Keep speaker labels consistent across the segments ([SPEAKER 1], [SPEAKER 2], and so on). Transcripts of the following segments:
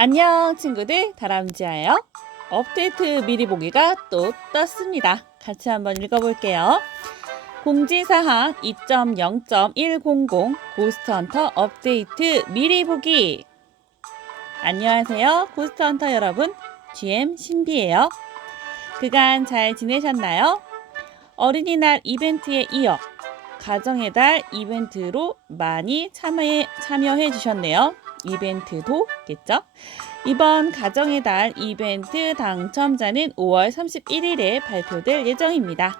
[SPEAKER 1] 안녕 친구들 다람쥐예요. 업데이트 미리 보기가 또 떴습니다. 같이 한번 읽어볼게요. 공지사항 2.0.100 고스트헌터 업데이트 미리 보기 안녕하세요 고스트헌터 여러분 GM 신비예요. 그간 잘 지내셨나요? 어린이날 이벤트에 이어 가정의 달 이벤트로 많이 참여해, 참여해 주셨네요. 이벤트도겠죠? 이번 가정의 달 이벤트 당첨자는 5월 31일에 발표될 예정입니다.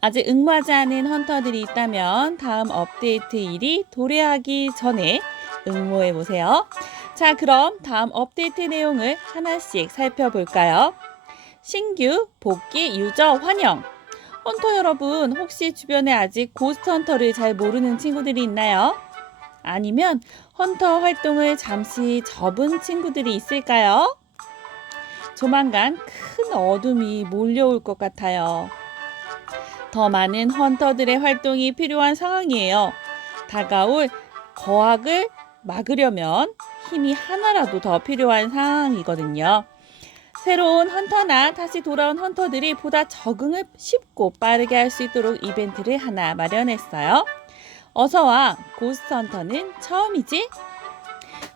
[SPEAKER 1] 아직 응모하지 않은 헌터들이 있다면 다음 업데이트일이 도래하기 전에 응모해 보세요. 자, 그럼 다음 업데이트 내용을 하나씩 살펴볼까요? 신규 복귀 유저 환영. 헌터 여러분, 혹시 주변에 아직 고스트 헌터를 잘 모르는 친구들이 있나요? 아니면 헌터 활동을 잠시 접은 친구들이 있을까요? 조만간 큰 어둠이 몰려올 것 같아요. 더 많은 헌터들의 활동이 필요한 상황이에요. 다가올 거학을 막으려면 힘이 하나라도 더 필요한 상황이거든요. 새로운 헌터나 다시 돌아온 헌터들이 보다 적응을 쉽고 빠르게 할 수 있도록 이벤트를 하나 마련했어요. 어서와 고스트 헌터는 처음이지?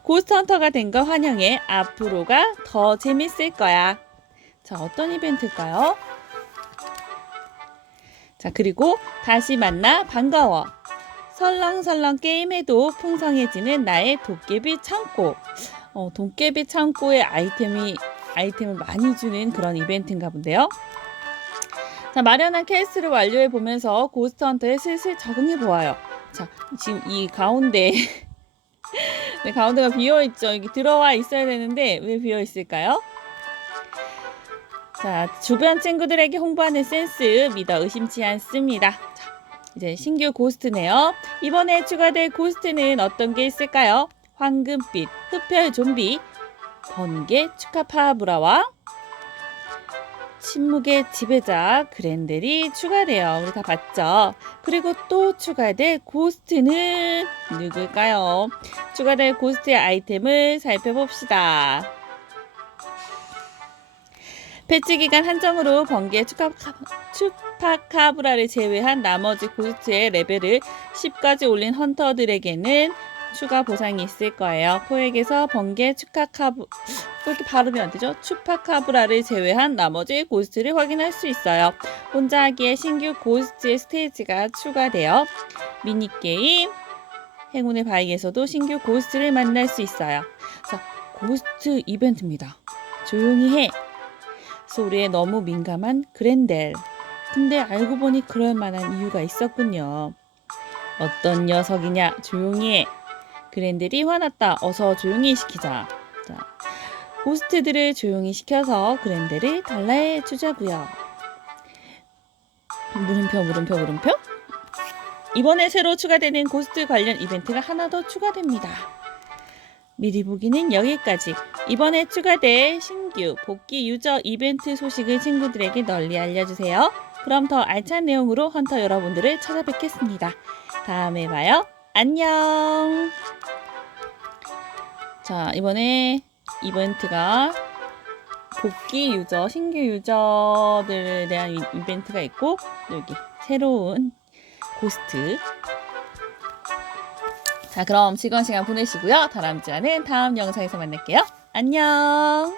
[SPEAKER 1] 고스트 헌터가 된 거 환영해. 앞으로가 더 재밌을 거야. 자, 어떤 이벤트일까요? 자, 그리고 다시 만나 반가워. 설렁설렁 게임해도 풍성해지는 나의 도깨비 창고. 어, 도깨비 창고의 아이템이 아이템을 많이 주는 그런 이벤트인가 본데요. 자, 마련한 케이스를 완료해 보면서 고스트 헌터에 슬슬 적응해 보아요. 자, 지금 이 가운데 네, 가운데가 비어 있죠. 여기 들어와 있어야 되는데 왜 비어 있을까요? 자, 주변 친구들에게 홍보하는 센스 믿어 의심치 않습니다. 자, 이제 신규 고스트네요. 이번에 추가될 고스트는 어떤 게 있을까요? 황금빛 흡혈 좀비, 번개 추카파브라와 침묵의 지배자 그랜델이 추가돼요. 우리 다 봤죠? 그리고 또 추가될 고스트는 누굴까요? 추가될 고스트의 아이템을 살펴봅시다. 배치 기간 한정으로 번개 추카, 추파카브라를 제외한 나머지 고스트의 레벨을 10까지 올린 헌터들에게는 추가 보상이 있을 거예요. 포획에서 번개 추카카브 그렇게 발음이 안 되죠? 추파카브라를 제외한 나머지 고스트를 확인할 수 있어요. 혼자 하기에 신규 고스트의 스테이지가 추가되어 미니게임 행운의 바위에서도 신규 고스트를 만날 수 있어요. 자, 고스트 이벤트입니다. 조용히 해. 소리에 너무 민감한 그랜델. 근데 알고 보니 그럴 만한 이유가 있었군요. 어떤 녀석이냐? 조용히 해. 그랜델이 화났다. 어서 조용히 시키자. 자, 고스트들을 조용히 시켜서 그랜델을 달라해 주자고요. 물음표 물음표 물음표. 이번에 새로 추가되는 고스트 관련 이벤트가 하나 더 추가됩니다. 미리 보기는 여기까지. 이번에 추가될 신규 복귀 유저 이벤트 소식을 친구들에게 널리 알려주세요. 그럼 더 알찬 내용으로 헌터 여러분들을 찾아뵙겠습니다. 다음에 봐요. 안녕. 자, 이번에 이벤트가 복귀 유저, 신규 유저들에 대한 이- 이벤트가 있고 여기 새로운 고스트. 자, 그럼 즐거운 시간 보내시고요. 다람쥐와는 다음 영상에서 만날게요. 안녕.